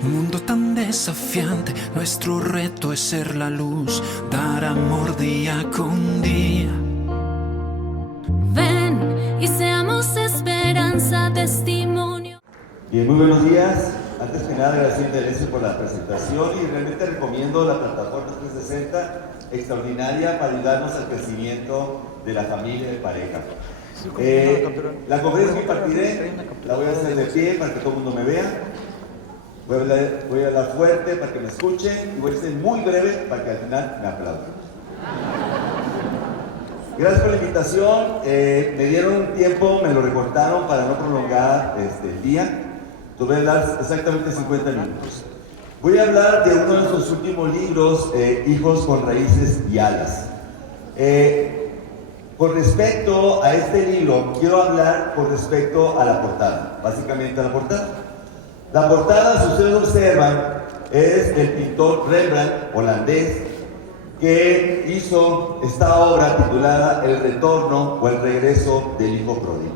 Un mundo tan desafiante, nuestro reto es ser la luz, dar amor día con día. Ven y seamos esperanza, testimonio. Bien, muy buenos días. Antes que nada, agradecer a Elesio por la presentación y realmente recomiendo la plataforma 360, extraordinaria para ayudarnos al crecimiento de la familia y de pareja. La conferencia que impartiré la voy a hacer de pie para que todo el mundo me vea. Voy a hablar fuerte para que me escuchen y voy a ser muy breve para que al final me aplaudan. Gracias por la invitación. Me dieron un tiempo, me lo recortaron para no prolongar el día. Voy a hablar exactamente 50 minutos. Voy a hablar de uno de nuestros últimos libros, Hijos con Raíces y Alas. Con respecto a este libro, quiero hablar con respecto a la portada, básicamente a la portada. La portada, si ustedes observan, es del pintor Rembrandt, holandés, que hizo esta obra titulada El retorno o el regreso del hijo pródigo.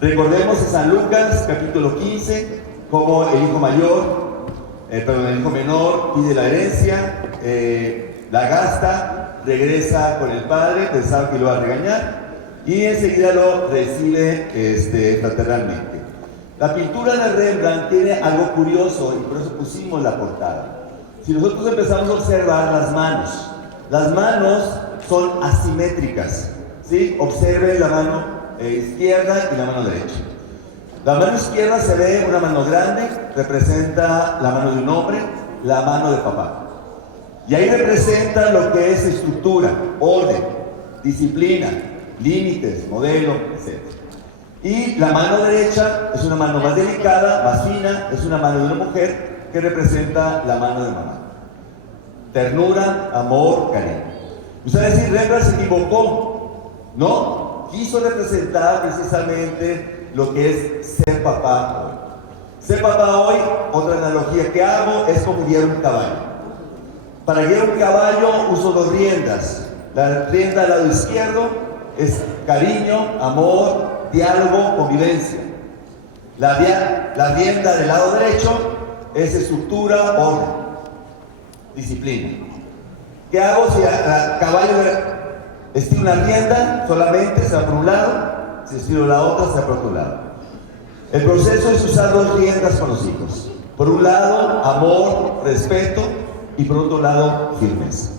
Recordemos en San Lucas, capítulo 15, cómo el hijo el hijo menor pide la herencia, la gasta, regresa con el padre, pensaba que lo iba a regañar, y enseguida lo recibe fraternalmente. La pintura de Rembrandt tiene algo curioso y por eso pusimos la portada. Si nosotros empezamos a observar las manos son asimétricas, ¿sí? Observen la mano izquierda y la mano derecha. La mano izquierda se ve una mano grande, representa la mano de un hombre, la mano de papá. Y ahí representa lo que es estructura, orden, disciplina, límites, modelo, etc. Y la mano derecha es una mano más delicada, más fina, es una mano de una mujer que representa la mano de mamá. Ternura, amor, cariño. Ustedes decir, Rembrandt se equivocó, ¿no? Quiso representar precisamente lo que es ser papá hoy. Ser papá hoy, otra analogía que hago, es como guiar un caballo. Para guiar un caballo uso dos riendas. La rienda del lado izquierdo es cariño, amor, diálogo, convivencia. La rienda del lado derecho es estructura, orden, disciplina. ¿Qué hago si el caballo estiro una rienda? Solamente se va por un lado, si estiro la otra se va por otro lado. El proceso es usar dos riendas con los hijos. Por un lado, amor, respeto, y por otro lado, firmeza.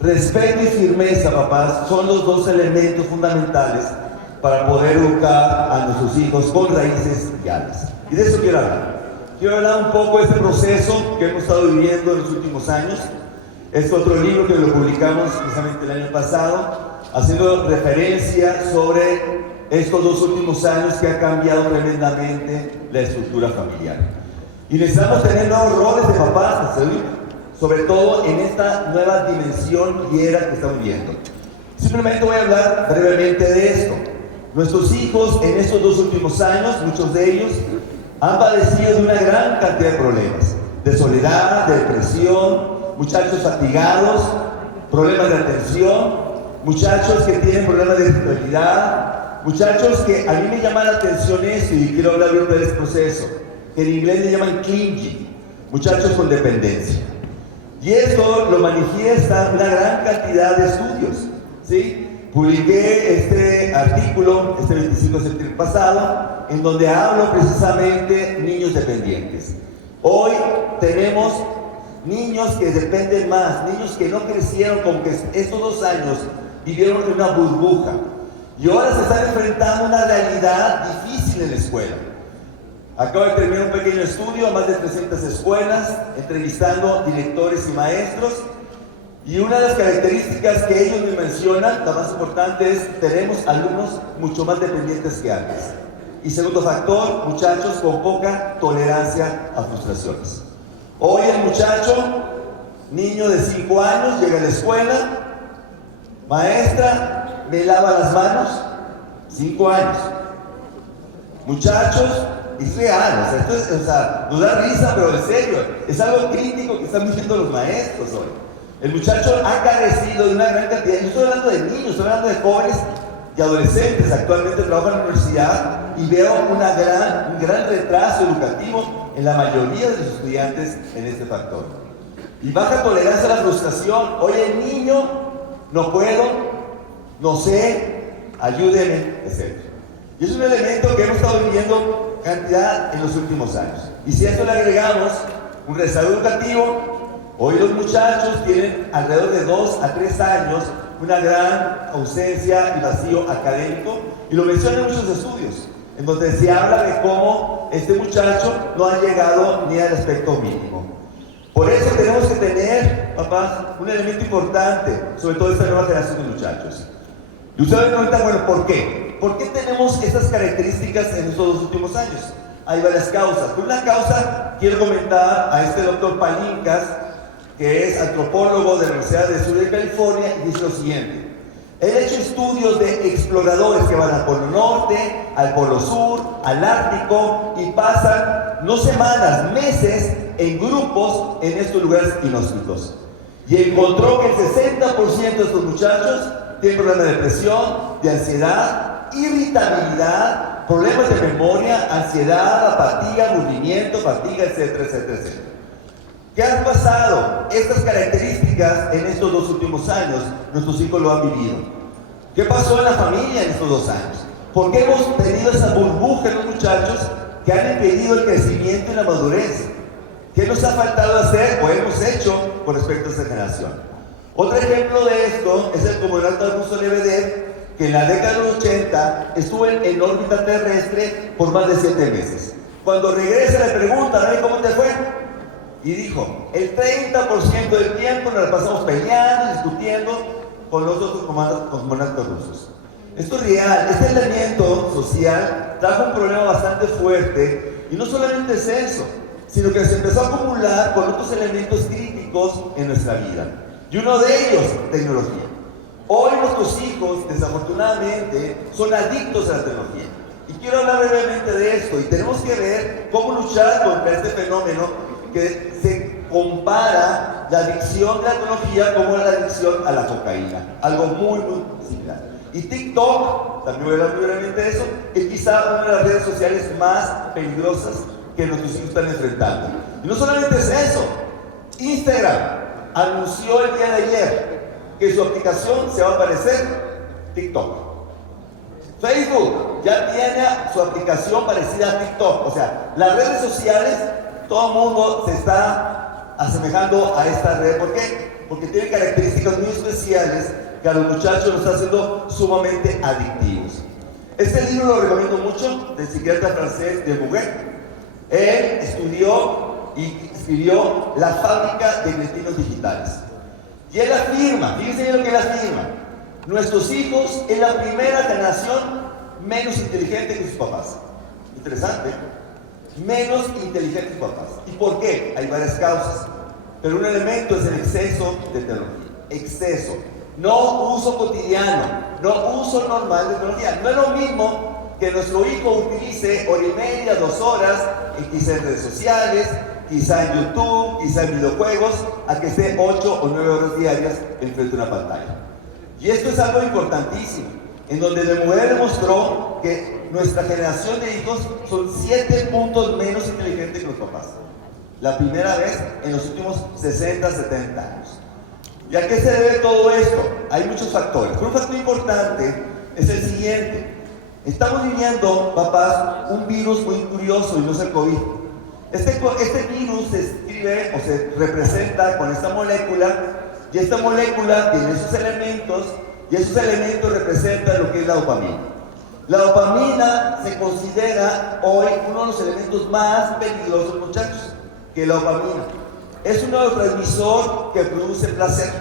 Respeto y firmeza, papás, son los dos elementos fundamentales para poder educar a nuestros hijos con raíces y alas. Y de eso quiero hablar. Quiero hablar un poco de este proceso que hemos estado viviendo en los últimos años. Es otro libro que lo publicamos precisamente el año pasado, haciendo referencia sobre estos dos últimos años que ha cambiado tremendamente la estructura familiar. Y necesitamos tener nuevos roles de papás, sobre todo en esta nueva dimensión y era que estamos viendo. Simplemente voy a hablar brevemente de esto. Nuestros hijos en estos dos últimos años, muchos de ellos, han padecido de una gran cantidad de problemas, de soledad, de depresión, muchachos fatigados, problemas de atención, muchachos que tienen problemas de irritabilidad, muchachos que a mí me llama la atención esto y quiero hablar de este proceso, que en inglés le llaman clingy, muchachos con dependencia. Y esto lo manifiesta una gran cantidad de estudios, ¿sí? Publiqué este artículo, 25 de septiembre pasado, en donde hablo precisamente de niños dependientes. Hoy tenemos niños que dependen más, niños que no crecieron con que estos 2 años vivieron en una burbuja. Y ahora se están enfrentando a una realidad difícil en la escuela. Acabo de terminar un pequeño estudio a más de 300 escuelas, entrevistando directores y maestros. Y una de las características que ellos me mencionan, la más importante es, tenemos alumnos mucho más dependientes que antes. Y segundo factor, muchachos con poca tolerancia a frustraciones. Hoy el muchacho, niño de 5 años, llega a la escuela, maestra, me lava las manos, 5 años. Muchachos, es real, nos da risa, pero en serio, es algo crítico que están diciendo los maestros hoy. El muchacho ha carecido de una gran cantidad, no estoy hablando de niños, estoy hablando de jóvenes y adolescentes actualmente trabajan en la universidad y veo un gran retraso educativo en la mayoría de los estudiantes en este factor. Y baja tolerancia a la frustración. Oye, niño, no puedo, no sé, ayúdeme, etc. Y es un elemento que hemos estado viviendo cantidad en los últimos años. Y si a esto le agregamos un rezago educativo, hoy los muchachos tienen alrededor de 2 a 3 años una gran ausencia y vacío académico, y lo mencionan muchos estudios, en donde se habla de cómo este muchacho no ha llegado ni al aspecto mínimo. Por eso tenemos que tener, papás, un elemento importante, sobre todo esta nueva generación de muchachos. Y ustedes me preguntan, bueno, ¿por qué? ¿Por qué tenemos estas características en estos 2 últimos años? Hay varias causas. Por una causa, quiero comentar a este doctor Palinkas, que es antropólogo de la Universidad del Sur de California, y dice lo siguiente: él ha hecho estudios de exploradores que van al Polo Norte, al Polo Sur, al Ártico, y pasan no semanas, meses en grupos en estos lugares inhóspitos. Y encontró que el 60% de estos muchachos tienen problemas de depresión, de ansiedad, irritabilidad, problemas de memoria, ansiedad, apatía, aburrimiento, fatiga, etcétera, etcétera, etcétera. ¿Qué han pasado? Estas características en estos 2 últimos años, nuestros hijos lo han vivido. ¿Qué pasó en la familia en estos 2 años? ¿Por qué hemos tenido esa burbuja en los muchachos que han impedido el crecimiento y la madurez? ¿Qué nos ha faltado hacer o hemos hecho con respecto a esta generación? Otro ejemplo de esto es el comandante Augusto Lebedev, que en la década de los 80 estuvo en órbita terrestre por más de 7 meses. Cuando regresa le preguntan, ¿cómo te fue? Y dijo, el 30% del tiempo nos la pasamos peleando, discutiendo con los otros comandantes rusos. Esto es real. Este elemento social trajo un problema bastante fuerte, y no solamente es eso, sino que se empezó a acumular con otros elementos críticos en nuestra vida. Y uno de ellos, tecnología. Hoy nuestros hijos, desafortunadamente, son adictos a la tecnología. Y quiero hablar brevemente de esto, y tenemos que ver cómo luchar contra este fenómeno que se compara la adicción de la tecnología como la adicción a la cocaína, algo muy, muy similar. Y TikTok, también voy a hablar muy brevemente de eso, es quizá una de las redes sociales más peligrosas que nuestros hijos están enfrentando. Y no solamente es eso, Instagram anunció el día de ayer que su aplicación se va a parecer TikTok. Facebook ya tiene su aplicación parecida a TikTok. O sea, las redes sociales, todo el mundo se está asemejando a esta red. ¿Por qué? Porque tiene características muy especiales que a los muchachos los está haciendo sumamente adictivos. Este libro lo recomiendo mucho, del psiquiatra francés de Bouguer. Él estudió y escribió La fábrica de destinos digitales. Y él afirma, fíjense bien lo que él afirma: nuestros hijos es la primera generación menos inteligente que sus papás. Interesante. Menos inteligentes que sus papás. ¿Y por qué? Hay varias causas, pero un elemento es el exceso de tecnología. Exceso. No uso cotidiano, no uso normal de tecnología. No es lo mismo que nuestro hijo utilice 1 hora y media, 2 horas, quizá en redes sociales, quizá en YouTube, quizá en videojuegos, a que esté 8 o 9 horas diarias enfrente de una pantalla. Y esto es algo importantísimo, en donde la mujer demostró que nuestra generación de hijos son 7 puntos menos inteligentes que los papás. La primera vez en los últimos 60, 70 años. ¿Y a qué se debe todo esto? Hay muchos factores. Pero un factor importante es el siguiente. Estamos viviendo, papás, un virus muy curioso, y no es el COVID. Este virus se escribe o se representa con esta molécula, y esta molécula tiene esos elementos, y esos elementos representan lo que es la dopamina. La dopamina se considera hoy uno de los elementos más peligrosos, muchachos, que la dopamina. Es un neurotransmisor que produce placer.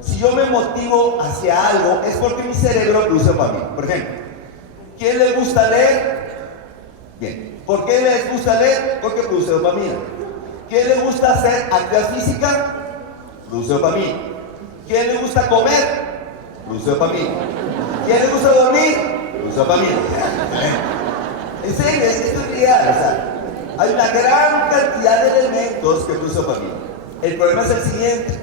Si yo me motivo hacia algo, es porque mi cerebro produce dopamina. Por ejemplo, ¿quién le gusta leer? Bien. ¿Por qué les gusta leer? Porque produce dopamina. ¿Quién le gusta hacer actividad física? Produce dopamina. ¿Quién le gusta comer? Produce dopamina. ¿Quién le gusta dormir? Produce dopamina. En serio, esto es real. O sea, hay una gran cantidad de elementos que produce dopamina. El problema es el siguiente,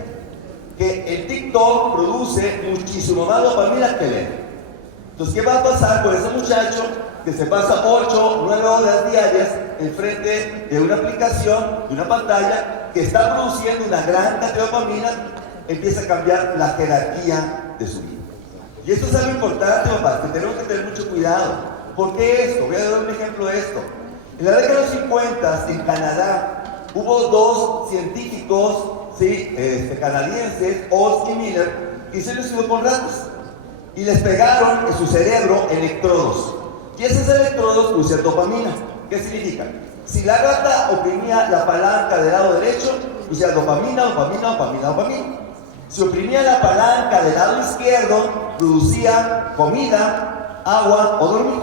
que el TikTok produce muchísimo más dopamina que leer. Entonces, ¿qué va a pasar con ese muchacho que se pasa 8 o 9 horas diarias enfrente de una aplicación, de una pantalla, que está produciendo una gran cantidad de dopamina? Empieza a cambiar la jerarquía de su vida. Y esto es algo importante, papás, que tenemos que tener mucho cuidado. ¿Por qué esto? Voy a dar un ejemplo de esto. En la década de los 50, en Canadá, hubo dos científicos canadienses, Oz y Miller, que hicieron un estudio con ratas y les pegaron en su cerebro electrodos. Y esos electrodos producían dopamina. ¿Qué significa? Si la rata oprimía la palanca del lado derecho, producía dopamina, dopamina, dopamina, dopamina. Si oprimía la palanca del lado izquierdo, producía comida, agua o dormir.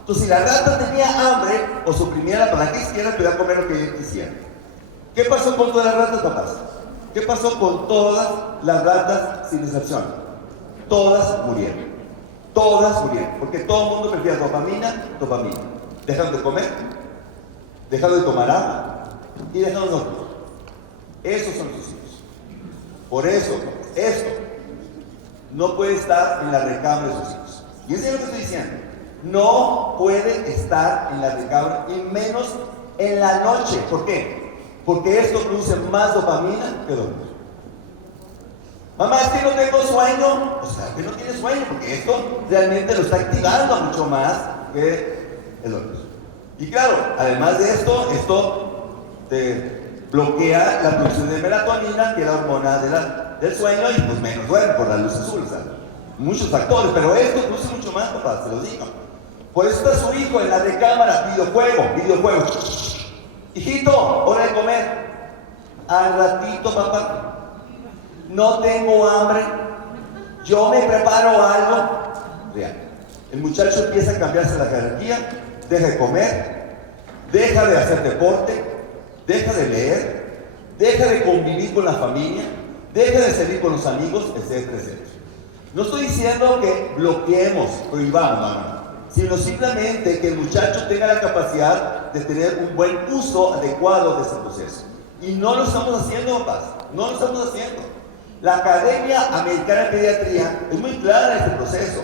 Entonces, si la rata tenía hambre o suprimía la palanca izquierda, podía comer lo que quisiera. ¿Qué pasó con todas las ratas, papás? ¿Qué pasó con todas las ratas sin excepción? Todas murieron. Todas murieron. Porque todo el mundo prefiere dopamina, dopamina. Dejaron de comer, dejaron de tomar agua y dejaron de dormir. Esos son sus hijos. Por eso, esto no puede estar en la recámara de sus hijos. Y eso es lo que estoy diciendo. No puede estar en la recámara, y menos en la noche. ¿Por qué? Porque esto produce más dopamina que dormir. Mamá, es que no tengo sueño. O sea, que no tiene sueño, porque esto realmente lo está activando mucho más que el dormir. Y claro, además de esto te bloquea la producción de melatonina, que es la hormona del sueño, y pues menos duerme por la luz azul. O sea, muchos factores, pero esto produce mucho más, papá, se los digo. Por eso está su hijo en la recámara, videojuego. Hijito, hora de comer. Al ratito, papá. No tengo hambre. Yo me preparo algo. Real. El muchacho empieza a cambiarse la jerarquía, deja de comer, deja de hacer deporte, deja de leer, deja de convivir con la familia, deja de salir con los amigos, etcétera, etcétera. No estoy diciendo que bloqueemos, prohibamos, no, sino simplemente que el muchacho tenga la capacidad de tener un buen uso adecuado de ese proceso. Y no lo estamos haciendo, papás, no lo estamos haciendo. La Academia Americana de Pediatría es muy clara en este proceso.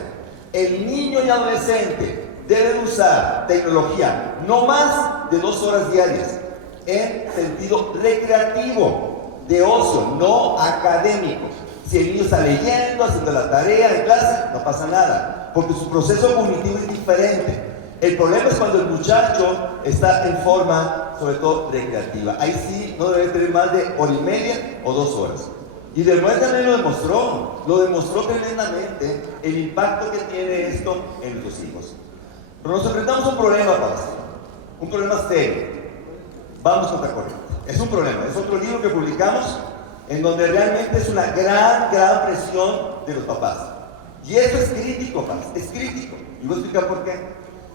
El niño y adolescente debe usar tecnología no más de 2 horas diarias en sentido recreativo, de ocio, no académico. Si el niño está leyendo, haciendo la tarea en clase, no pasa nada, porque su proceso cognitivo es diferente. El problema es cuando el muchacho está en forma, sobre todo, recreativa. Ahí sí no debe tener más de 1 hora y media o 2 horas. Y después también lo demostró tremendamente el impacto que tiene esto en nuestros hijos. Pero nos enfrentamos a un problema, papás, un problema serio. Vamos contra corriente. Es un problema, es otro libro que publicamos en donde realmente es una gran presión de los papás. Y esto es crítico, papás, es crítico. Y voy a explicar por qué.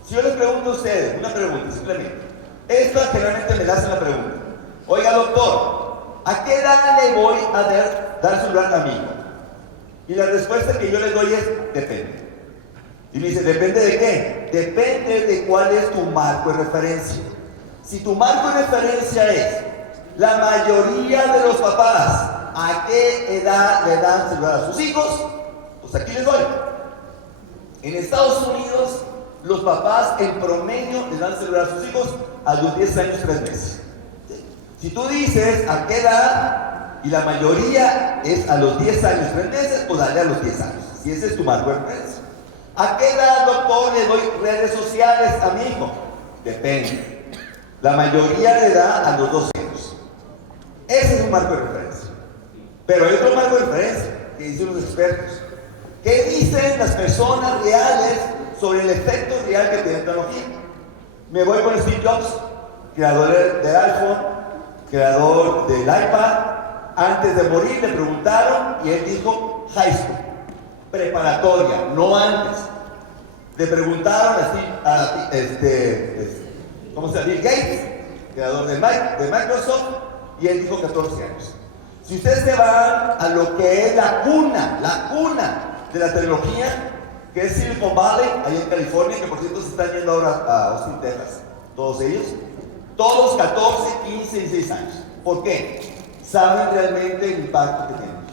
Si yo les pregunto a ustedes, una pregunta simplemente. Esta generalmente me la hacen la pregunta. Oiga, doctor, ¿a qué edad le voy a dar celular a mi hijo? Y la respuesta que yo les doy es, depende. Y me dice, ¿depende de qué? Depende de cuál es tu marco de referencia. Si tu marco de referencia es la mayoría de los papás, ¿a qué edad le dan celular a sus hijos? Pues aquí les doy. En Estados Unidos, los papás en promedio le dan celular a sus hijos a los 10 años 3 meses. Si tú dices a qué edad, y la mayoría es a los 10 años 3 meses, pues dale a los 10 años. Si ese es tu marco de referencia. ¿A qué edad, doctor, le doy redes sociales a mi hijo? Depende. La mayoría le da a los 12 años. Ese es un marco de referencia. Pero hay otro marco de referencia que dicen los expertos. ¿Qué dicen las personas reales sobre el efecto real que tiene la tecnología? Me voy con Steve Jobs, creador del iPhone, creador del iPad. Antes de morir le preguntaron y él dijo high school, preparatoria, no antes. Le preguntaron a Bill Gates, creador de Microsoft, y él dijo 14 años. Si ustedes se van a lo que es la cuna de la tecnología, que es Silicon Valley, ahí en California, que por cierto se están yendo ahora a Austin, Texas, todos ellos, todos 14, 15, 16 años. ¿Por qué? Saben realmente el impacto que tenemos.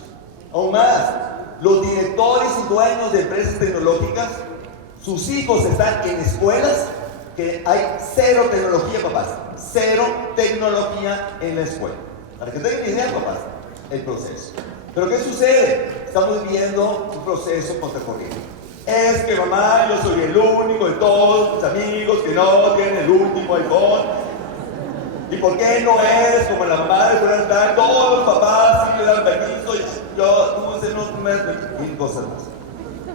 Aún más, los directores y dueños de empresas tecnológicas Sus hijos están en escuelas que hay cero tecnología, papás. Cero tecnología en la escuela. Para que tengan idea, papás, el proceso. Pero ¿qué sucede? Estamos viviendo un proceso contracorriente. Es que mamá, yo soy el único de todos mis amigos que no tienen el último iPhone. ¿Y por qué no eres como la mamá de Fulano Tal? Todos los papás sí le dan permiso, tú no me das permiso, mil cosas más.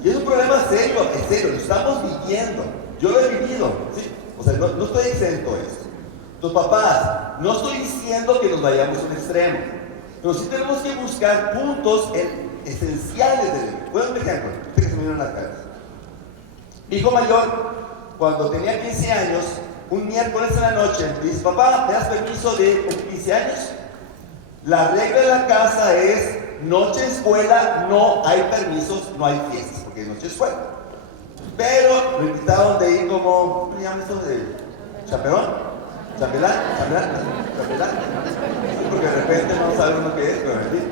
Y es un problema serio, en serio, lo estamos viviendo. Yo lo he vivido, ¿sí? O sea, no estoy exento de esto. Los papás, no estoy diciendo que nos vayamos a un extremo, pero sí tenemos que buscar puntos esenciales del ejemplo. Voy a dar un ejemplo, que se me vieron las caras. Mi hijo mayor, cuando tenía 15 años, un miércoles en la noche, me dice: papá, ¿me das permiso de 15 años? La regla de la casa es: noche escuela, no hay permisos, no hay fiestas, porque es noche escuela. Pero lo invitaron de ir como, ¿cómo se llama esto? ¿De chaperón? ¿Chambelán? Sí, porque de repente no sabe uno qué es, pero en fin.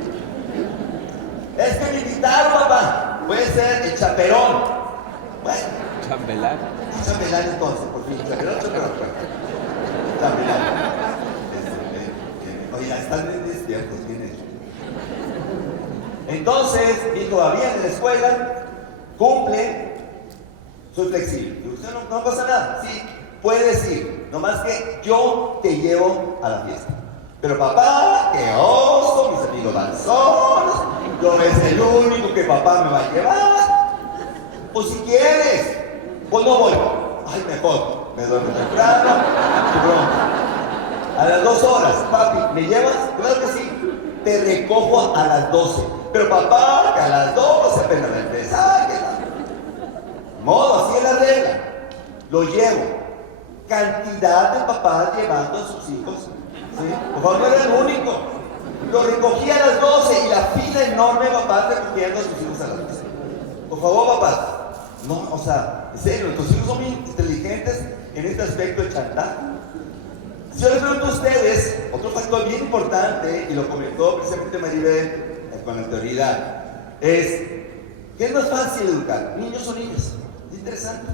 Es que me invitaron, papá. Puede ser el chaperón. Bueno. Chambelán. Chambelán entonces, por fin. Chaperón. Chambelán. Oiga, están bien despiertos, ¿quién es? Entonces, mi hijo va bien en la escuela, cumple, soy flexible. Y usted no pasa nada, sí, puedes ir, nomás que yo te llevo a la fiesta. Pero papá, qué oso, mis amigos van solos, yo es el único que papá me va a llevar. Pues si quieres, pues no voy. Ay, mejor, me duermo temprano, a las 2 horas, papi, ¿me llevas? Claro que sí, te recojo a las 12. Pero papá, que a las 12 apenas va a empezar. Modo, así es la regla. Lo llevo. Cantidad de papás llevando a sus hijos. ¿Sí? Por favor, no era el único. Lo recogí a las 12 y la fila enorme de papás recogiendo a sus hijos a las 12. Por favor, papás. No, o sea, en serio, nuestros hijos son muy inteligentes en este aspecto de chantaje. Si yo les pregunto a ustedes, otro factor bien importante, y lo comentó precisamente Maribel con la autoridad, es: ¿qué es más fácil educar, niños o niñas? Es interesante.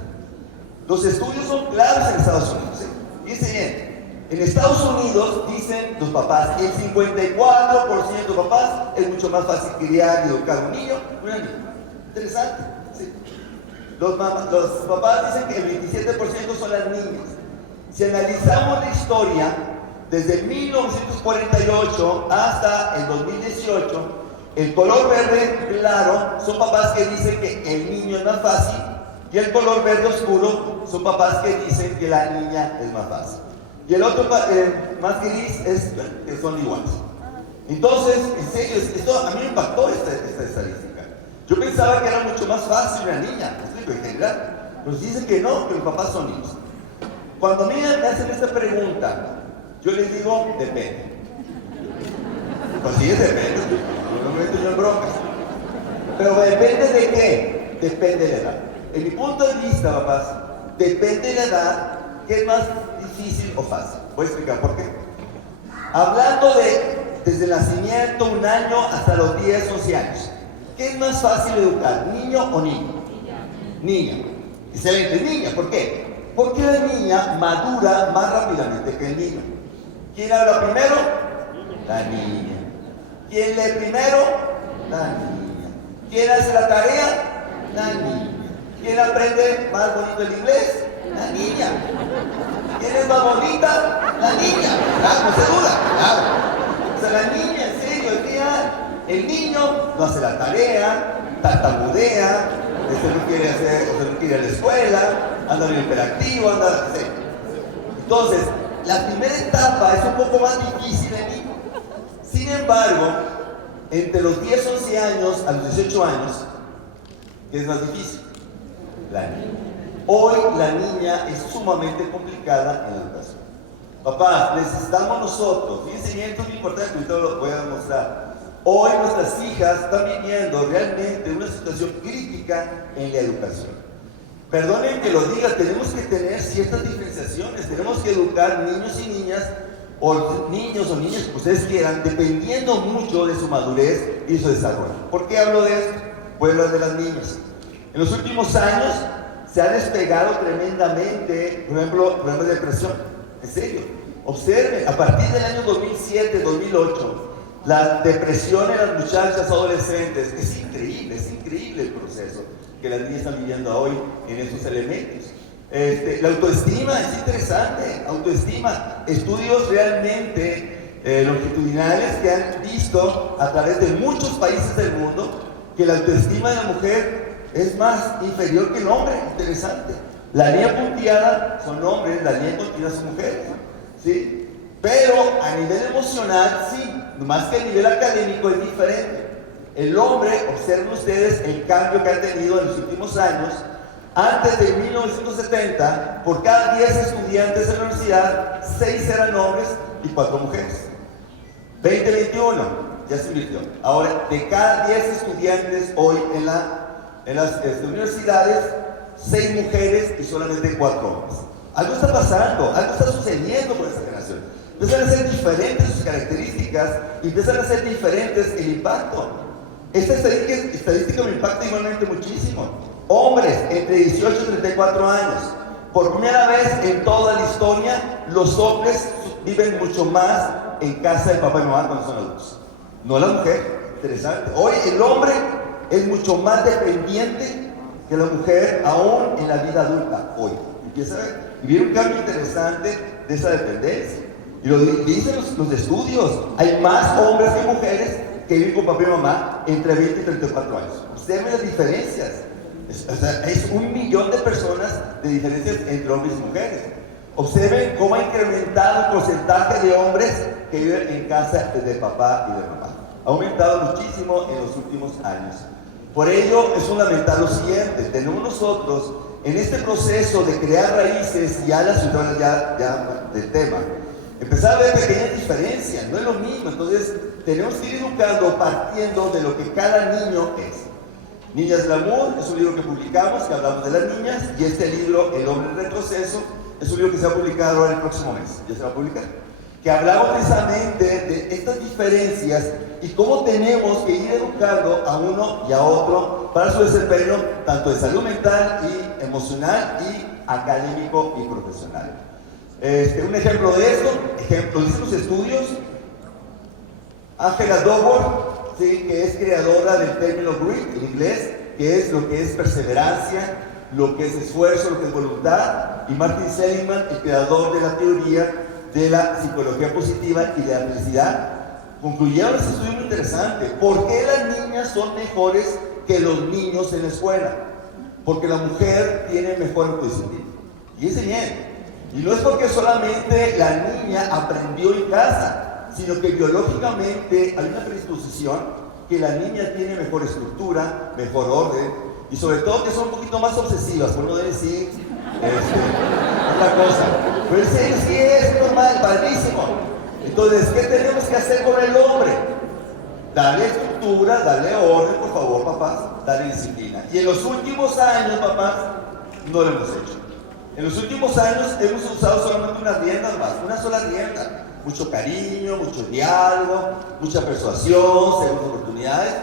Los estudios son claros en Estados Unidos. Fíjense bien, en Estados Unidos dicen los papás, el 54% de papás es mucho más fácil criar y educar a un niño que una niña. Interesante. ¿Sí? Los papás dicen que el 27% son las niñas. Si analizamos la historia, desde 1948 hasta el 2018, el color verde claro son papás que dicen que el niño es más fácil, y el color verde oscuro son papás que dicen que la niña es más fácil. Y el otro más gris es que son iguales. Entonces, en serio, esto a mí me impactó esta estadística. Yo pensaba que era mucho más fácil una niña, en general, pero dicen que no, que los papás son niños. Cuando a mí me hacen esta pregunta, yo les digo: depende. Pues sí, depende, no me meto yo en broncas. Pero depende de qué, depende de la edad. En mi punto de vista, papás, depende de la edad, ¿qué es más difícil o fácil? Voy a explicar por qué. Hablando desde el nacimiento, 1 año, hasta los 10, 11 años. ¿Qué es más fácil educar, niño o niña? Niña. Excelente, niña. ¿Por qué? Porque la niña madura más rápidamente que el niño. ¿Quién habla primero? La niña. ¿Quién lee primero? La niña. ¿Quién hace la tarea? La niña. ¿Quién aprende más bonito el inglés? La niña. ¿Quién es más bonita? La niña. Claro, no se duda. Claro. O sea, la niña, en serio, el niño no hace la tarea, tartamudea, no quiere ir a la escuela, anda bien hiperactivo, anda. ¿Sí? Entonces, la primera etapa es un poco más difícil en niño. Sin embargo, entre los 10, 11 años a los 18 años, ¿qué es más difícil? La niña. Hoy la niña es sumamente complicada en la educación. Papás, necesitamos nosotros, fíjense bien, esto es muy importante, ahorita lo voy a mostrar. Hoy nuestras hijas están viviendo realmente una situación crítica en la educación. Perdonen que lo diga, tenemos que tener ciertas diferenciaciones, tenemos que educar niños y niñas, o niños o niñas que ustedes quieran, dependiendo mucho de su madurez y su desarrollo. ¿Por qué hablo de esto? Voy a hablar de las niñas. En los últimos años se ha despegado tremendamente, por ejemplo, problemas de depresión. En serio, observen, a partir del año 2007-2008, la depresión en las muchachas adolescentes, es increíble el proceso que las niñas están viviendo hoy en estos elementos. La autoestima es interesante, autoestima, estudios realmente longitudinales que han visto a través de muchos países del mundo que la autoestima de la mujer es más inferior que el hombre. Interesante. La línea punteada son hombres, la línea continua son mujeres, ¿sí? Pero a nivel emocional, sí, más que a nivel académico es diferente. El hombre, observen ustedes el cambio que ha tenido en los últimos años. Antes de 1970, por cada 10 estudiantes de la universidad, 6 eran hombres y 4 mujeres. 2021, ya se invirtió. Ahora, de cada 10 estudiantes hoy en las universidades, 6 mujeres y solamente 4 hombres. Algo está pasando, algo está sucediendo con esta generación. Empiezan a ser diferentes sus características y empiezan a ser diferentes el impacto. Esta estadística me impacta igualmente muchísimo. Hombres entre 18 y 34 años. Por primera vez en toda la historia, los hombres viven mucho más en casa de papá y mamá cuando son adultos. No la mujer. Interesante. Hoy el hombre es mucho más dependiente que la mujer, aún en la vida adulta. Hoy empieza a ver. Y viene un cambio interesante de esa dependencia. Y lo dicen los estudios. Hay más hombres que mujeres que viven con papá y mamá entre 20 y 34 años. Observen las diferencias. Es 1 millón de personas de diferencias entre hombres y mujeres. Observen cómo ha incrementado el porcentaje de hombres que viven en casa de papá y de mamá. Ha aumentado muchísimo en los últimos años. Por ello es fundamental lo siguiente: tenemos nosotros en este proceso de crear raíces y alas ciudadanas ya del tema, empezar a ver pequeñas diferencias, no es lo mismo. Entonces tenemos que ir educando partiendo de lo que cada niño es. Niñas Glamour es un libro que publicamos, que hablamos de las niñas, y este libro, El hombre en retroceso, es un libro que se va a publicar ahora el próximo mes, ya se va a publicar, que hablamos precisamente de estas diferencias y cómo tenemos que ir educando a uno y a otro para su desempeño tanto de salud mental y emocional y académico y profesional. Un ejemplo de esto, lo dicen los estudios. Angela Duckworth, ¿sí?, que es creadora del término grit en inglés, que es lo que es perseverancia, lo que es esfuerzo, lo que es voluntad, y Martin Seligman, el creador de la teoría de la psicología positiva y de la felicidad, concluyeron este estudio muy interesante. ¿Por qué las niñas son mejores que los niños en la escuela? Porque la mujer tiene mejor autodisciplina. Y es bien. Y no es porque solamente la niña aprendió en casa, sino que biológicamente hay una predisposición que la niña tiene mejor estructura, mejor orden, y sobre todo que son un poquito más obsesivas, por no decir otra cosa. Pero sí es normal, padrísimo. Entonces, ¿qué tenemos que hacer con el hombre? Darle estructura, darle orden, por favor, papás, darle disciplina. Y en los últimos años, papás, no lo hemos hecho. En los últimos años hemos usado solamente unas riendas más, una sola rienda. Mucho cariño, mucho diálogo, mucha persuasión, segundas oportunidades.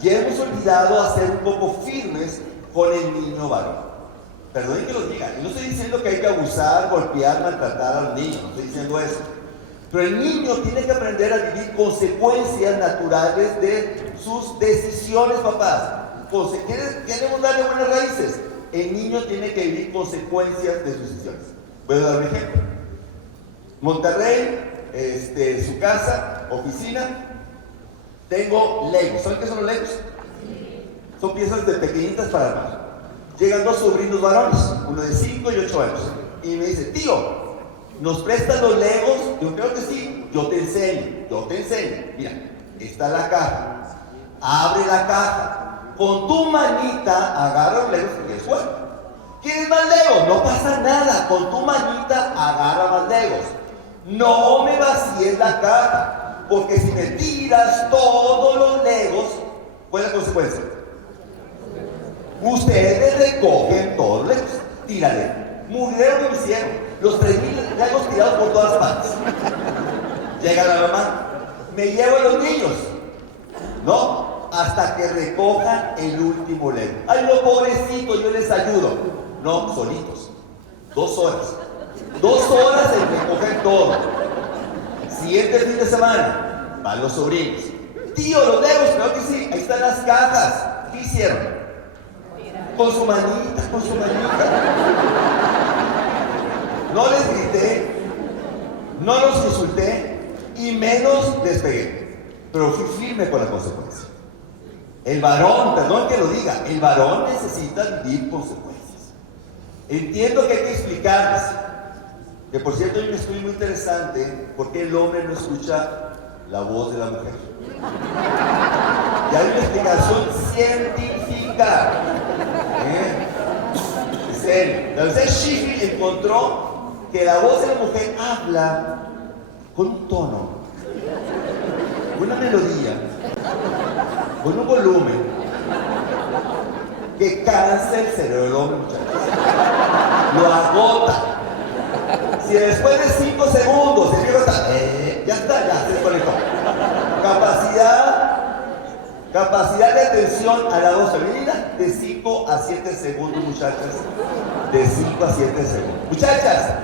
Y hemos olvidado a ser un poco firmes con el niño varón. Perdonen que lo diga, y no estoy diciendo que hay que abusar, golpear, maltratar a los niños, no estoy diciendo eso. Pero el niño tiene que aprender a vivir consecuencias naturales de sus decisiones, papás. Queremos darle buenas raíces. El niño tiene que vivir consecuencias de sus decisiones. Voy a dar un ejemplo. Monterrey, su casa, oficina, tengo Legos. ¿Saben qué son los Legos? Son piezas de pequeñitas para armar. Llegan 2 sobrinos varones, uno de 5 y 8 años, y me dice: tío, ¿nos prestan los Legos? Yo creo que sí. Yo te enseño. Mira, está la caja. Abre la caja. Con tu manita agarra los Legos que quieres jugar. ¿Quieres más Legos? No pasa nada. Con tu manita agarra más Legos. No me vacíes la caja, porque si me tiras todos los Legos, ¿cuál es la consecuencia? Ustedes recogen todos los Legos. Tírale. Murieron que me hicieron. Los 3,000 Legos tirados por todas partes. Llega la mamá. Me llevo a los niños, ¿no? Hasta que recojan el último Lego. Ay, no, pobrecito, yo les ayudo. no, solitos. 2 horas. 2 horas en recoger todo. Siguiente fin de semana, van los sobrinos. Tío, los Legos, creo que sí, ahí están las cajas. ¿Qué hicieron? Con su manita. No les grité, no los insulté y menos les pegué. Pero fui firme con la consecuencia. El varón, perdón que lo diga, el varón necesita vivir consecuencias. Entiendo que hay que explicarles. Que por cierto hay un estudio muy interesante, ¿por qué el hombre no escucha la voz de la mujer? Y hay una explicación científica. En serio. La Universidad Sheffield encontró que la voz de la mujer habla con un tono, una melodía, con un volumen que cansa el cerebro del hombre, muchachos. Lo agota. Si después de 5 segundos el viejo está, ya se desconectó. Capacidad de atención a la voz femenina de 5 a 7 segundos, muchachas. De 5 a 7 segundos. Muchachas,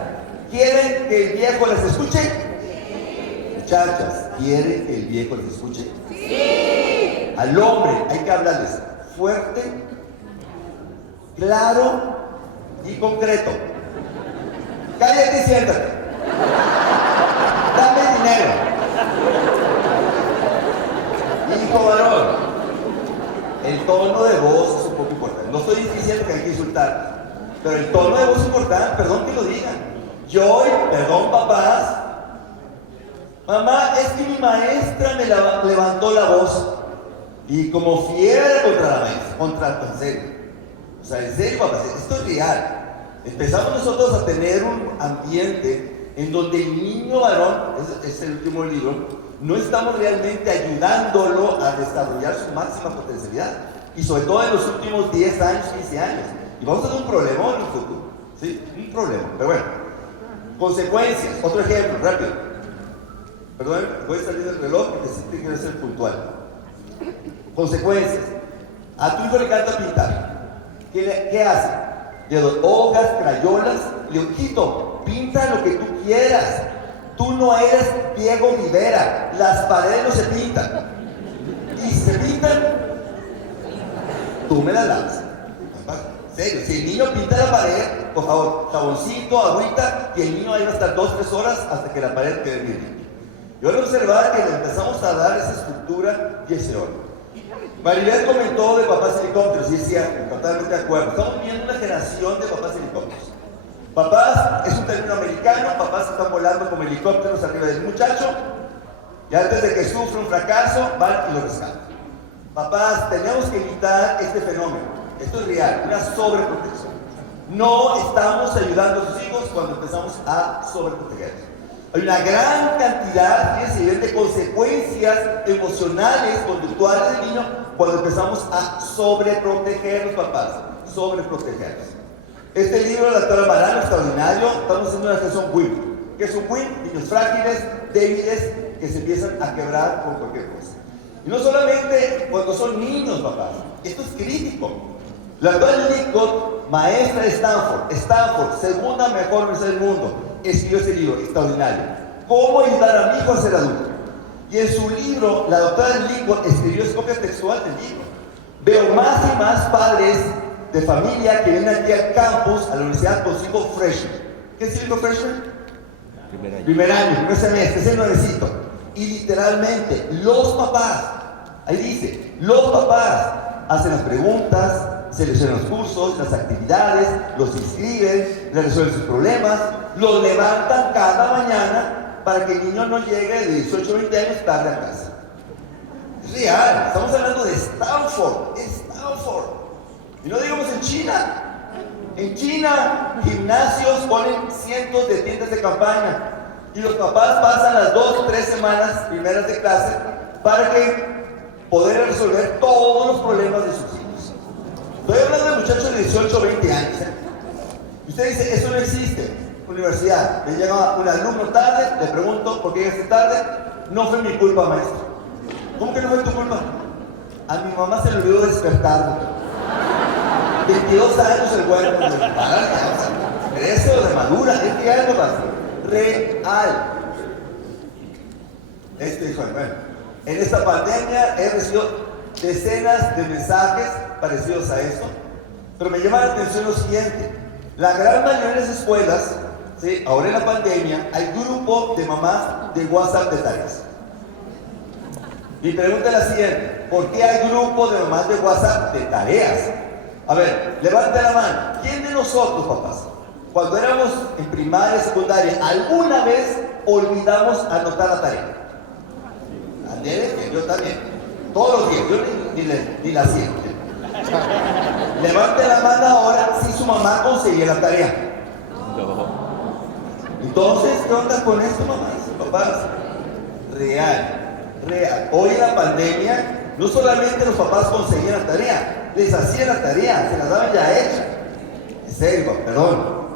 ¿quieren que el viejo les escuche? Muchachas, ¿quieren que el viejo les escuche? Sí. Al hombre hay que hablarles fuerte, claro y concreto. Cállate y siéntate. Dame dinero. Hijo varón, el tono de voz es un poco importante. No estoy diciendo que hay que insultar, pero el tono de voz es importante, perdón que lo digan. Yo, perdón papás, mamá, es que mi maestra me levantó la voz y como fiera contra la maestra, en serio. O sea, en serio papás, esto es real. Empezamos nosotros a tener un ambiente en donde el niño varón, es el último libro, no estamos realmente ayudándolo a desarrollar su máxima potencialidad. Y sobre todo en los últimos 10 años, 15 años. Y vamos a tener un problema en el futuro. ¿Sí? Un problema. Pero bueno. Consecuencias. Otro ejemplo, rápido. Perdón, voy a salir del reloj porque sí tengo que ser puntual. Consecuencias. A tu hijo le encanta pintar. ¿Qué hace? Le doy hojas, crayolas. Le digo, hijito, pinta lo que tú quieras. Tú no eres Diego Rivera, las paredes no se pintan. Y si se pintan, tú me las lavas. En serio, si el niño pinta la pared, por favor, jaboncito, agüita, y el niño ahí va a estar 2-3 horas hasta que la pared quede bien limpia. Yo al observar que le empezamos a dar esa estructura y ese orden. Maribel comentó de papás helicópteros, y es cierto, totalmente de acuerdo. Estamos viviendo una generación de papás helicópteros. Papás es un término americano, papás están volando como helicópteros arriba del muchacho y antes de que sufra un fracaso van y lo rescatan. Papás, tenemos que evitar este fenómeno, esto es real, una sobreprotección. No estamos ayudando a sus hijos cuando empezamos a sobreprotegerlos. Hay una gran cantidad de consecuencias emocionales, conductuales del niño cuando empezamos a sobreproteger a los papás, sobreprotegerlos. Este libro de la doctora Marano, extraordinario, estamos haciendo una sesión WIP. ¿Qué es un WIP? Niños frágiles, débiles, que se empiezan a quebrar por cualquier cosa. Y no solamente cuando son niños, papás, esto es crítico. La doctora Licott, maestra de Stanford, segunda mejor universidad del mundo, escribió ese libro, extraordinario. ¿Cómo ayudar a mi hijo a ser adulto? Y en su libro, la doctora Licott escribió, es copia textual del libro. Veo más y más padres de familia que vienen aquí al campus, a la universidad, con 5 freshmen. ¿Qué es 5 freshmen? Primer año, semestre, es el nuevecito. Y literalmente, los papás, ahí dice, los papás hacen las preguntas, seleccionan los cursos, las actividades, los inscriben, les resuelven sus problemas, los levantan cada mañana para que el niño no llegue de 18 o 20 años tarde a casa. Es real, estamos hablando de Stanford, Y no digamos en China. En China, gimnasios ponen cientos de tiendas de campaña y los papás pasan las 2 o 3 semanas primeras de clase para que poder resolver todos los problemas de sus hijos. Estoy hablando de muchachos de 18 o 20 años. Y usted dice, eso no existe. Universidad, me llega un alumno tarde, le pregunto, ¿por qué llegaste tarde? No fue mi culpa, maestro. ¿Cómo que no fue tu culpa? A mi mamá se le olvidó despertarme. 22 años el güey, crece o de madura, es real, papás. Real. Dijo, bueno, en esta pandemia he recibido decenas de mensajes parecidos a esto, pero me llama la atención lo siguiente. La gran mayoría de las escuelas, ¿sí? Ahora en la pandemia, hay grupo de mamás de WhatsApp de tareas. Mi pregunta es la siguiente: ¿por qué hay grupo de mamás de WhatsApp de tareas? A ver, levante la mano. ¿Quién de nosotros, papás, cuando éramos en primaria, secundaria, alguna vez olvidamos anotar la tarea? Yo también. Todos los días. Yo ni la hacía. Levante la mano ahora si su mamá conseguía la tarea. Entonces, ¿qué onda con esto, mamás y papás? Real. Hoy en la pandemia, no solamente los papás conseguían la tarea, les hacían la tarea, se la daban ya hecha. En serio, perdón.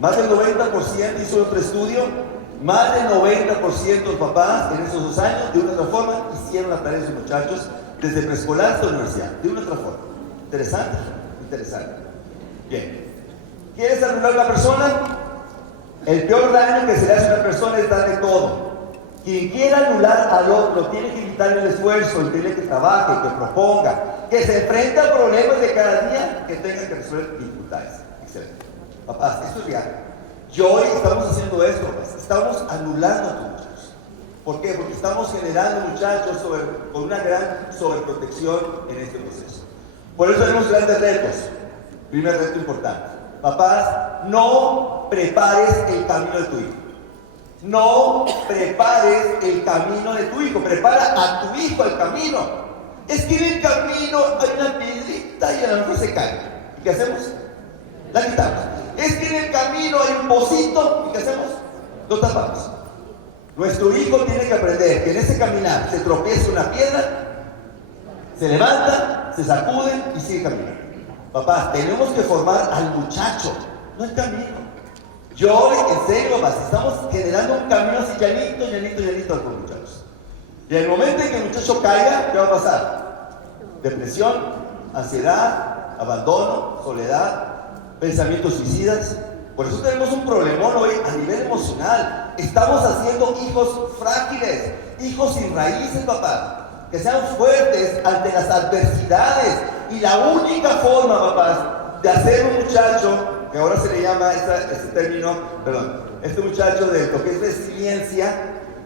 Más del 90% hizo otro estudio. Más del 90% de los papás en esos 2 años, de una u otra forma, hicieron la tarea de sus muchachos desde preescolar hasta la universidad, de una u otra forma. Interesante, interesante. Bien. ¿Quieres anular a una persona? El peor daño que se le hace a una persona es darle todo. Quien quiera anular al otro tiene que quitarle el esfuerzo, el que trabaje, que proponga, que se enfrente a problemas de cada día, que tenga que resolver dificultades. Excelente. Papás, esto es real. Y hoy estamos haciendo esto, estamos anulando a tus muchachos. ¿Por qué? Porque estamos generando muchachos con una gran sobreprotección en este proceso. Por eso tenemos grandes retos. Primer reto importante: papás, no prepares el camino de tu hijo. No prepares el camino de tu hijo, prepara a tu hijo el camino. Es que en el camino hay una piedrita y a lo mejor se cae. ¿Y qué hacemos? La quitamos. Es que en el camino hay un pocito, ¿y qué hacemos? Lo tapamos. Nuestro hijo tiene que aprender que en ese caminar se tropieza una piedra, se levanta, se sacude y sigue caminando. Papás, tenemos que formar al muchacho, no el camino. Yo, en serio, papás, estamos generando un camino así llanito con los muchachos. Y en el momento en que el muchacho caiga, ¿qué va a pasar? Depresión, ansiedad, abandono, soledad, pensamientos suicidas. Por eso tenemos un problemón hoy a nivel emocional. Estamos haciendo hijos frágiles, hijos sin raíces, papá, que sean fuertes ante las adversidades. Y la única forma, papás, de hacer un muchacho, que ahora se le llama este término, este muchacho de lo que es resiliencia,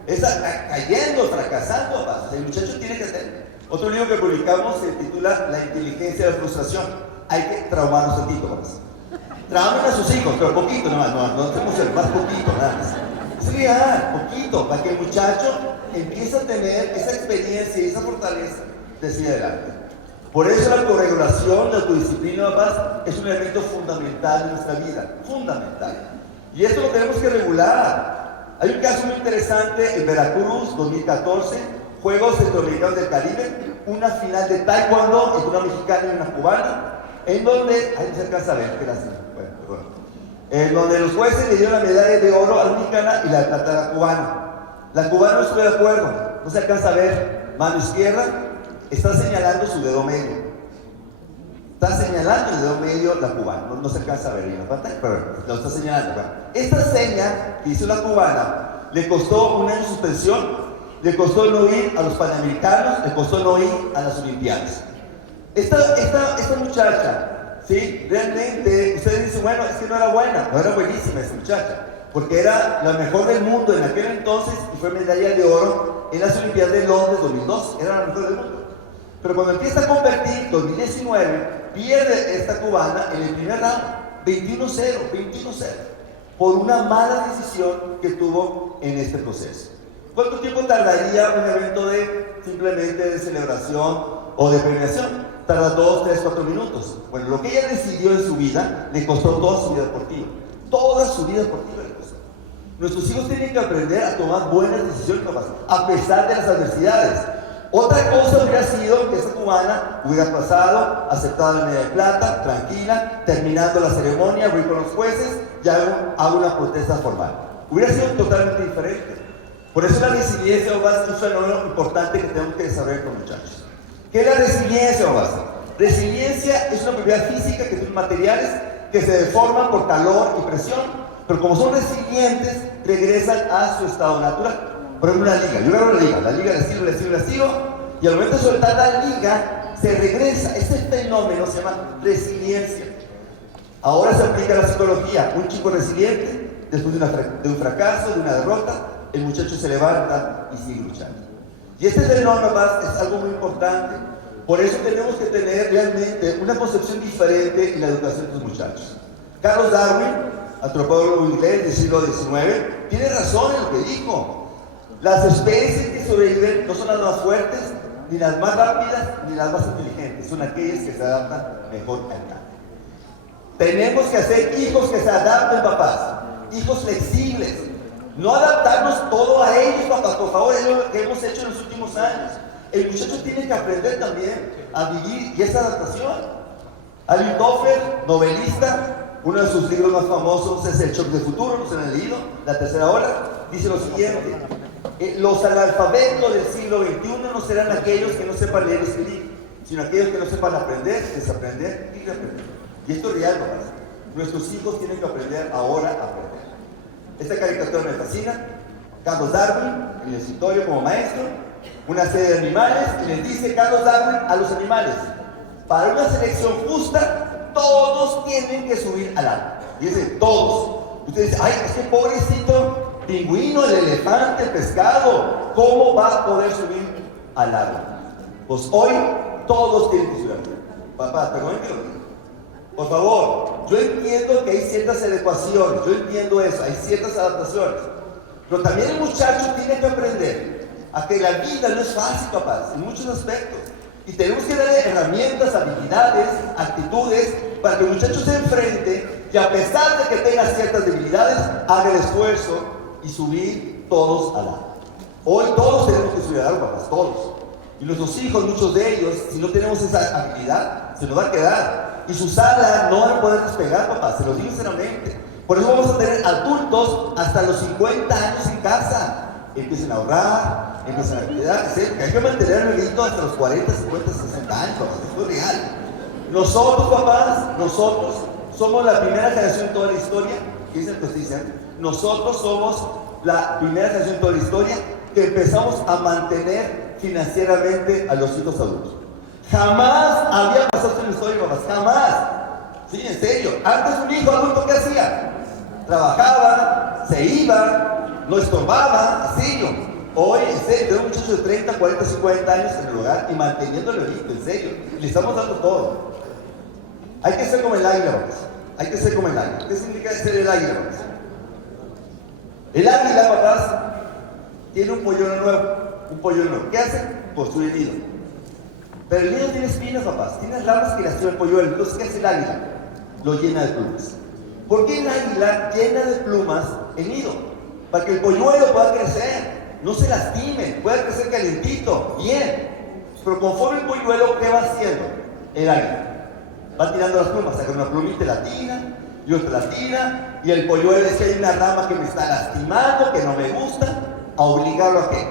es cayendo, fracasando, papás. El muchacho tiene que hacer. Otro libro que publicamos se titula La inteligencia de la frustración. Hay que traumarnos un poquito, papás. Traumen a sus hijos, pero poquito nomás, no tenemos el más poquito, nada más. Es real, poquito, para que el muchacho empiece a tener esa experiencia y esa fortaleza de seguir adelante. Por eso la corregulación, la autodisciplina, papás, es un elemento fundamental de nuestra vida, fundamental. Y esto lo tenemos que regular. Hay un caso muy interesante en Veracruz, 2014, Juegos Centroamericanos del Caribe, una final de taekwondo entre una mexicana y una cubana, en donde, ahí se alcanza a ver, en donde los jueces le dieron la medalla de oro a la mexicana y la de plata a la cubana. La cubana no estuvo de acuerdo, no se alcanza a ver. Mano izquierda está señalando su dedo medio. Está señalando el dedo medio la cubana, no se alcanza a ver en la pantalla, pero lo está señalando. Bueno, esta seña que hizo la cubana le costó un año de suspensión, le costó no ir a los Panamericanos, le costó no ir a las Olimpiadas. Esta muchacha, ¿sí? Realmente, ustedes dicen, bueno, es que no era buena, no era buenísima esa muchacha, porque era la mejor del mundo en aquel entonces y fue medalla de oro en las Olimpiadas de Londres 2002, era la mejor del mundo. Pero cuando empieza a competir, 2019, pierde esta cubana en el primer round, 21-0, por una mala decisión que tuvo en este proceso. ¿Cuánto tiempo tardaría un evento simplemente de celebración o de premiación? Tarda 2, 3, 4 minutos. Bueno, lo que ella decidió en su vida le costó toda su vida deportiva. Toda su vida deportiva le costó. Nuestros hijos tienen que aprender a tomar buenas decisiones, papás, a pesar de las adversidades. Otra cosa hubiera sido que esa cubana hubiera pasado, aceptado la medalla de plata, tranquila, terminando la ceremonia, voy con los jueces y hago una protesta formal. Hubiera sido totalmente diferente. Por eso la resiliencia, papás, es un fenómeno importante que tenemos que desarrollar con los muchachos. ¿Qué es la resiliencia, papás? Resiliencia es una propiedad física que son materiales que se deforman por calor y presión, pero como son resilientes, regresan a su estado natural. Por ejemplo, una liga. Yo agarro la liga la sigo, y al momento de soltar la liga, se regresa. Ese fenómeno se llama resiliencia. Ahora se aplica a la psicología. Un chico resiliente, después de un fracaso, de una derrota, el muchacho se levanta y sigue luchando. Y este fenómeno, papás, es algo muy importante. Por eso tenemos que tener realmente una concepción diferente en la educación de los muchachos. Carlos Darwin, antropólogo inglés del siglo XIX, tiene razón en lo que dijo. Las especies que sobreviven no son las más fuertes, ni las más rápidas, ni las más inteligentes. Son aquellas que se adaptan mejor al cambio. Tenemos que hacer hijos que se adapten, papás. Hijos flexibles. No adaptarnos todo a ellos, papás. Por favor, es lo que hemos hecho en los últimos años. El muchacho tiene que aprender también a vivir y esa adaptación. Alvin Toffler, novelista, uno de sus libros más famosos es El Shock del Futuro, no se lo han leído, La Tercera Ola, dice lo siguiente: los analfabetos del siglo XXI no serán aquellos que no sepan leer y escribir, sino aquellos que no sepan aprender, desaprender y reaprender. Y esto es real, papás. Nuestros hijos tienen que aprender ahora a aprender. Esta caricatura me fascina. Carlos Darwin, en el escritorio como maestro, una serie de animales, y les dice Carlos Darwin a los animales: para una selección justa, todos tienen que subir al árbol. Y dice, todos. Ustedes dicen, ay, es que pobrecito pingüino, el elefante, el pescado, ¿cómo va a poder subir al árbol? Pues hoy todos tienen que subir al árbol. Papá, perdón que lo diga. Por favor, yo entiendo que hay ciertas adecuaciones, yo entiendo eso, hay ciertas adaptaciones, pero también el muchacho tiene que aprender a que la vida no es fácil, papás, en muchos aspectos. Y tenemos que darle herramientas, habilidades, actitudes, para que el muchacho se enfrente y a pesar de que tenga ciertas debilidades, haga el esfuerzo y subir todos al árbol. Hoy todos tenemos que subir al árbol, papás, todos. Y nuestros hijos, muchos de ellos, si no tenemos esa habilidad, se nos va a quedar. Y sus alas no van a poder despegar, papás, se los digo sinceramente. Por eso vamos a tener adultos hasta los 50 años en casa. Empiecen a ahorrar, empiecen a cuidar, que hay que mantener el bebito hasta los 40, 50, 60 años, esto es real. Nosotros, papás, nosotros somos la primera generación en toda la historia, ¿qué dicen los que dicen? Nosotros somos la primera generación en toda la historia que empezamos a mantener financieramente a los hijos adultos. Jamás había pasado en la historia, papás, jamás. Sí, en serio. Antes un hijo adulto, ¿qué hacía? Trabajaba, se iba, no estorbaba, en serio. Hoy, en serio, tengo muchachos de 30, 40, 50 años en el hogar y manteniendo el bebito, en serio. Le estamos dando todo. Hay que ser como el águila, papás. Hay que ser como el águila. ¿Qué significa ser el águila, papás? El águila, papás, tiene un polluelo nuevo. ¿Qué hace? Construye nido. Pero el nido tiene espinas, papás. Tiene ramas que nació el polluelo. Entonces, ¿qué hace el águila? Lo llena de plumas. ¿Por qué el águila llena de plumas el nido? Para que el polluelo pueda crecer, no se lastime, pueda crecer calientito, bien. Pero conforme el polluelo, ¿qué va haciendo? El águila va tirando las plumas, saca una plumita y la tira, y otra la tira, y el polluelo es que hay una rama que me está lastimando, que no me gusta, a obligarlo a qué?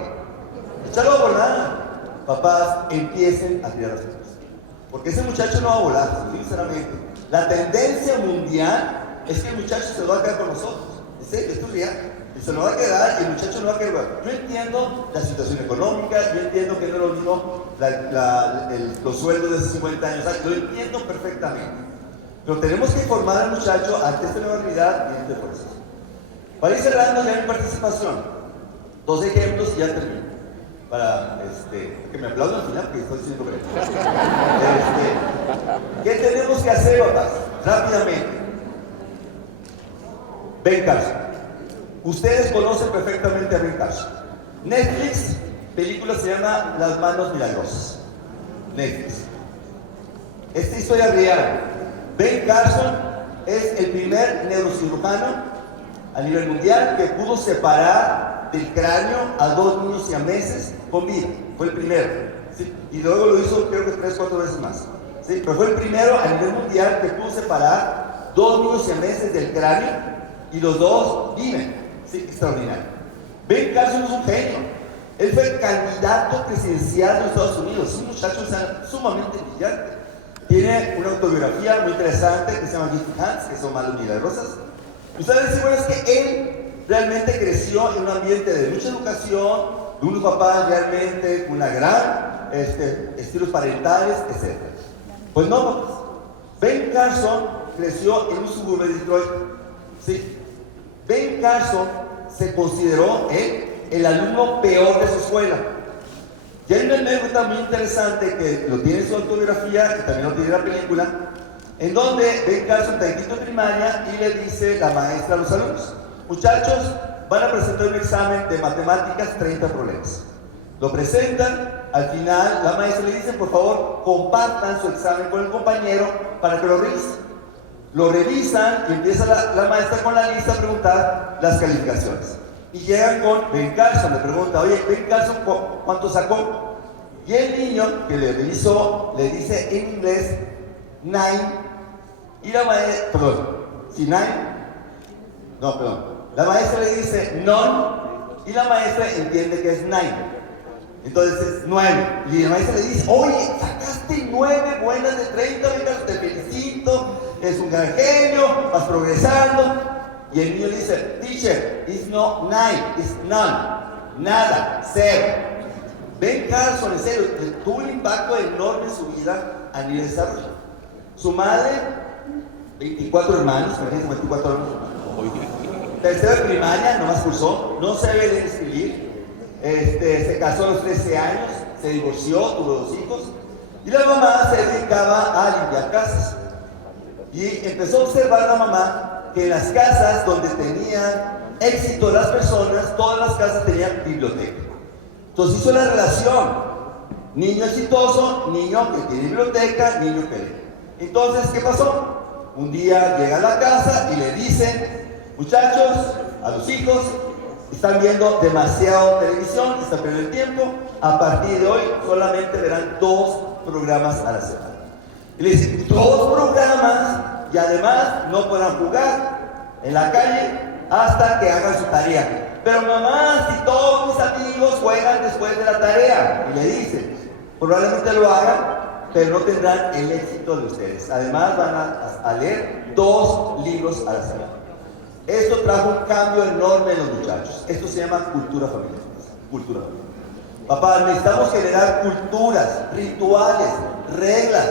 Echarlo a volar. Papás, empiecen a tirar las plumas. Porque ese muchacho no va a volar, sinceramente. La tendencia mundial es que el muchacho se lo va a quedar con nosotros. En serio, esto es real. Y se lo va a quedar y el muchacho no va a quedar. Yo entiendo la situación económica, yo entiendo que no es lo mismo los sueldos de hace 50 años, lo entiendo perfectamente. Pero tenemos que formar al muchacho ante esta nueva realidad y este proceso. Para ir cerrando ya mi participación, 2 ejemplos y ya termino. Para que me aplaudan al final, porque estoy diciendo breve. ¿Qué tenemos que hacer, papás? Rápidamente. Ben Carson. Ustedes conocen perfectamente a Ben Carson. Netflix, película se llama Las Manos Milagrosas. Netflix. Esta historia es real. Ben Carson es el primer neurocirujano a nivel mundial que pudo separar del cráneo a 2 niños siameses con vida. Fue el primero. ¿Sí? Y luego lo hizo creo que 3 o 4 veces más. ¿Sí? Pero fue el primero a nivel mundial que pudo separar 2 niños siameses del cráneo y los 2 viven. Sí, extraordinario. Ben Carson es un genio. Él fue el candidato presidencial de los Estados Unidos. Es un muchacho sumamente brillante. Tiene una autobiografía muy interesante que se llama Gifted Hands, que son manos milagrosas. Ustedes dicen, bueno, es que él realmente creció en un ambiente de mucha educación, de unos papás realmente con una gran estilos parentales, etc. Pues no, papás. Ben Carson creció en un suburbio de Detroit. ¿Sí? Ben Carson se consideró el alumno peor de su escuela. Y hay una anécdota muy interesante que lo tiene en su autobiografía y también lo tiene en la película, en donde Ben Carson está en quinto de primaria y le dice la maestra a los alumnos: muchachos, van a presentar un examen de matemáticas, 30 problemas. Lo presentan, al final la maestra le dice: por favor, compartan su examen con el compañero para que lo revise. Lo revisan y empieza la maestra con la lista a preguntar las calificaciones. Y llegan con Ben Carson, le pregunta: oye, Ben Carson, ¿cuánto sacó? Y el niño que le revisó le dice en inglés 9, y la maestra, perdón, ¿sí 9? No, perdón. La maestra le dice none, y la maestra entiende que es 9. Entonces es 9. Y la maestra le dice: oye, sacaste 9 buenas de 30, Ben Carson, te felicito, es un gran genio, vas progresando. Y el niño le dice: teacher, it's not 9, it's none. Nada, 0. Ben Carson, en serio, tuvo un impacto enorme en su vida a nivel de desarrollo. Su madre, 24 hermanos, imagínense 24 hermanos. Tercero de primaria, nomás cursó, no sabe leer y escribir. Se casó a los 13 años, se divorció, tuvo 2 hijos. Y la mamá se dedicaba a limpiar casas. Y empezó a observar a la mamá que en las casas donde tenían éxito las personas, todas las casas tenían biblioteca. Entonces hizo la relación: niño exitoso, niño que tiene biblioteca, niño que lee. Entonces, ¿qué pasó? Un día llega a la casa y le dice: muchachos, a los hijos, están viendo demasiado televisión, están perdiendo el tiempo, a partir de hoy solamente verán 2 programas a la semana. Y le dice: 2 programas, y además no podrán jugar en la calle hasta que hagan su tarea. Pero mamá, si todos mis amigos juegan después de la tarea. Y le dice: probablemente lo hagan, pero no tendrán el éxito de ustedes. Además van a leer 2 libros a la semana. Esto trajo un cambio enorme en los muchachos. Esto se llama cultura familiar. Cultura familiar. Papá, necesitamos generar culturas, rituales, reglas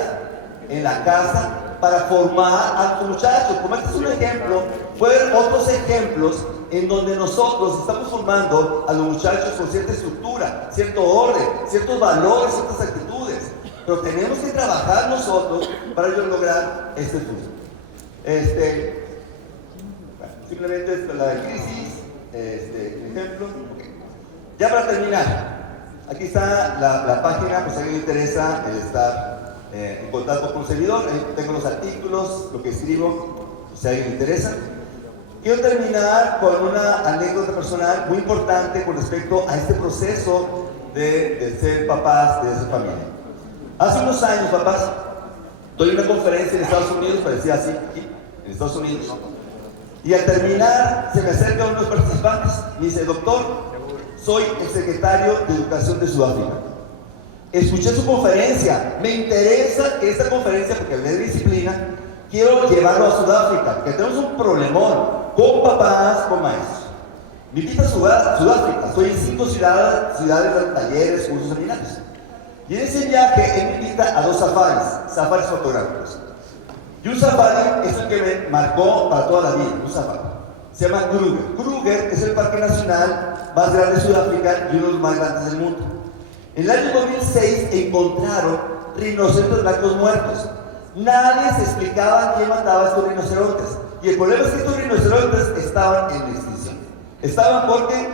en la casa para formar a los muchachos. Como este es un ejemplo, puede haber otros ejemplos en donde nosotros estamos formando a los muchachos con cierta estructura, cierto orden, ciertos valores, ciertas actitudes. Pero tenemos que trabajar nosotros para lograr este punto. Simplemente es la de crisis, ejemplo. Ya para terminar, aquí está la página, pues a alguien le interesa el estar en contacto con un servidor. Ahí tengo los artículos, lo que escribo, si a alguien le interesa. Quiero terminar con una anécdota personal muy importante con respecto a este proceso de ser papás, de ser familia. Hace unos años, papás, doy una conferencia en Estados Unidos, parecía así, aquí, en Estados Unidos. Y al terminar, se me acerca uno de los participantes y dice: doctor, soy el secretario de Educación de Sudáfrica. Escuché su conferencia, me interesa que esta conferencia, porque hablé de disciplina, quiero llevarlo a Sudáfrica, porque tenemos un problemón con papás, con maestros. Me invita a Sudáfrica, estoy en 5 ciudades de talleres, cursos, seminarios. Y en ese viaje, él me invita a 2 safaris fotográficos. Y un safari es el que me marcó para toda la vida, un safari. Se llama Kruger. Kruger es el parque nacional más grande de Sudáfrica y uno de los más grandes del mundo. En el año 2006 encontraron rinocerontes blancos muertos. Nadie se explicaba quién mataba a estos rinocerontes. Y el problema es que estos rinocerontes estaban en extinción. Estaban porque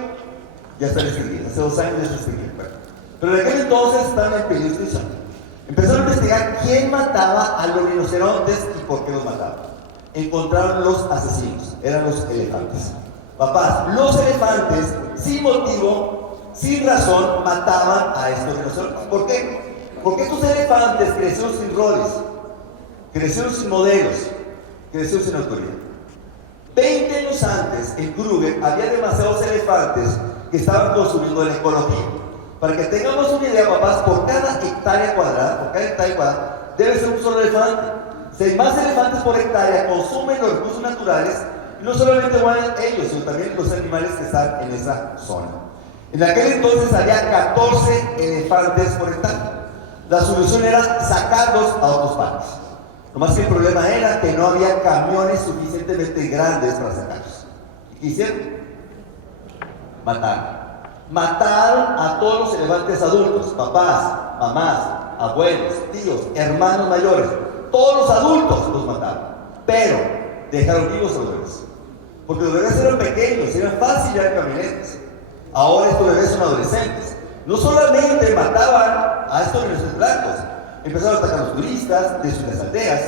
ya están extinguidos. Hace 2 años ya se extinguieron. Pero en aquel entonces estaban en peligro de extinción. Empezaron a investigar quién mataba a los rinocerontes y por qué los mataba. Encontraron los asesinos, eran los elefantes. Papás, los elefantes, sin motivo, sin razón, mataban a estos rinocerontes. ¿Por qué? Porque estos elefantes crecieron sin roles, crecieron sin modelos, crecieron sin autoridad. 20 años antes, en Kruger, había demasiados elefantes que estaban consumiendo la ecología. Para que tengamos una idea, papás, por cada hectárea cuadrada, debe ser un solo elefante. Si hay más elefantes por hectárea, consumen los recursos naturales y no solamente mueren ellos, sino también los animales que están en esa zona. En aquel entonces había 14 elefantes por hectárea. La solución era sacarlos a otros parques. Nomás que el problema era que no había camiones suficientemente grandes para sacarlos. ¿Y qué hicieron? Mataron a todos los elefantes adultos, papás, mamás, abuelos, tíos, hermanos mayores. Todos los adultos los mataron, pero dejaron vivos a los bebés. Porque los bebés eran pequeños, eran fáciles llevar camionetas. Ahora estos bebés son adolescentes. No solamente mataban a estos niños blancos, empezaron a atacar a los turistas de sus aldeas.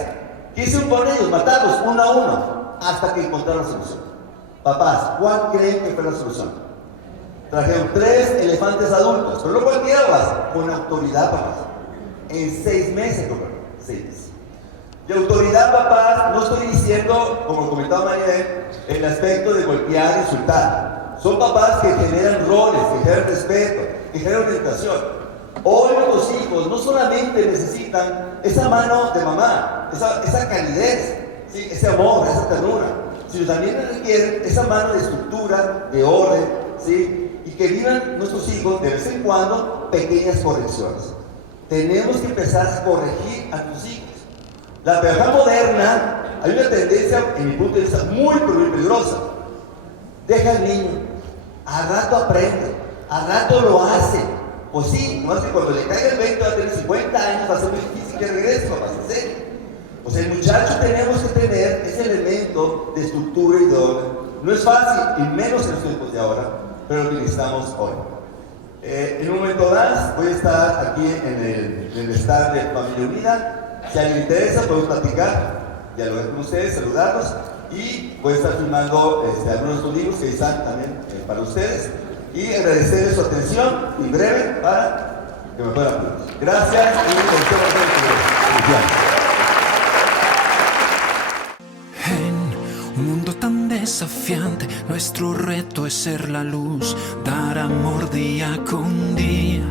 ¿Qué hicieron con ellos? Matarlos uno a uno hasta que encontraron la solución. Papás, ¿cuál creen que fue la solución? Trajeron 3 elefantes adultos, pero no cualquiera más, con autoridad, papás. En 6 meses, compraron 6 meses. De autoridad, papás, no estoy diciendo, como comentaba María, el aspecto de golpear, insultar. Son papás que generan roles, que generan respeto, que generan orientación. Hoy nuestros hijos no solamente necesitan esa mano de mamá, esa calidez, ¿sí? Ese amor, esa ternura, sino también requieren esa mano de estructura, de orden, ¿sí? Y que vivan nuestros hijos de vez en cuando pequeñas correcciones. Tenemos que empezar a corregir a nuestros hijos. La pedagogía moderna, hay una tendencia, en mi punto de vista, muy peligrosa. Deja al niño, al rato aprende, al rato lo hace. Pues sí, no es que cuando le caiga el 20 va a tener 50 años, va a ser muy difícil que regrese, papás, en serio. O sea, el muchacho tenemos que tener ese elemento de estructura y de orden. No es fácil, y menos en los tiempos de ahora, pero lo utilizamos hoy. En un momento más voy a estar aquí en el stand de Familia Unida. Si a alguien le interesa, podemos platicar, dialogar con ustedes, saludarlos, y voy a estar filmando algunos de los libros que están también para ustedes, y agradecerles su atención, y breve, para que me puedan apoyar. Gracias, y En un mundo tan desafiante, nuestro reto es ser la luz, dar amor día con día.